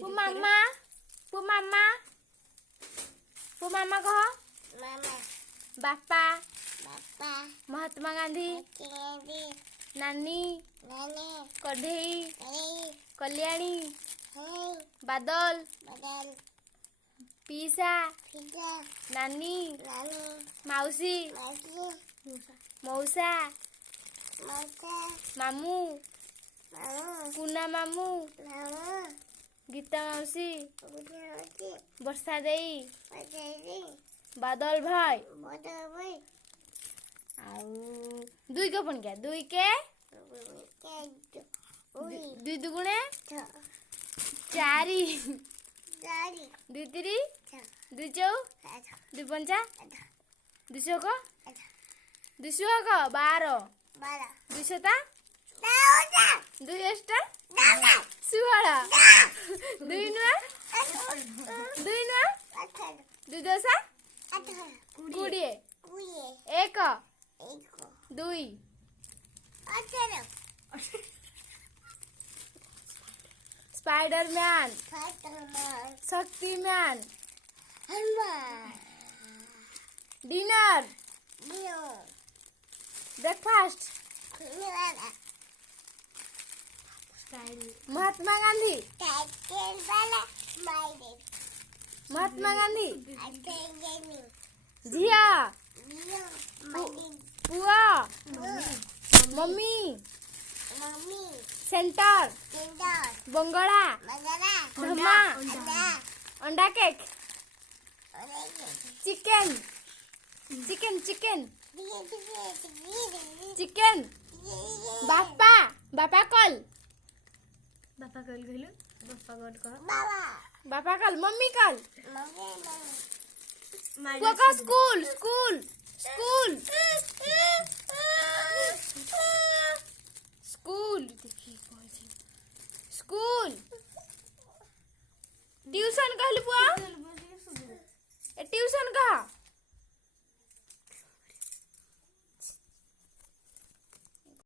पु मामा पु मामा पु मामा कह मामा बापा पापा महात्मा गांधी केंदी नानी नानी कढ़ई कई कल्याणी हई बादल बदल पीसा पिज्जा नानी नानी माउसी मासी मौसा मौसा मामू मामू कुना मामू मामू गीता माउसी उधर वर्षा देई बजाई बादल भाई बदल भाई आउ दुई के पन क्या दुई के उड़ी दुई दुगुणे तो चारि दारी दुई तिरी तो दुई चौ अच्छा दुई पंचा अच्छा दुई सौ को अच्छा दुई सौ को 12 बारा दुई सौता दाऊदा दुई अष्टा दादा 16 दुई नुआ दुई नुआ अच्छा दुई दशा अच्छा 20 कुये एक एक दुई अच्छा स्पाइडरमैन फाइटरमैन शक्तिमान हनुमान डिनर बियो ब्रेकफास्ट मिलाना महात्मा गांधी टाइटल वाला माइडे महात्मा गांधी अटेंगेनी झिया बियो माइडे पुआ मम्मी मम्मी सेंटर टेंडर बंगला मगरा धमा अंडा अंडा केक ओरेगे चिकन चिकन चिकन दिए चिकन बापा बापा कल बापा कल कहलु बापा गड कह बाबा बापा कल मम्मी कल मम्मी मम्मी पुआ का स्कूल स्कूल स्कूल स्कूल देखिए कौन सी स्कूल ट्यूशन कहली पुआ ए ट्यूशन कहा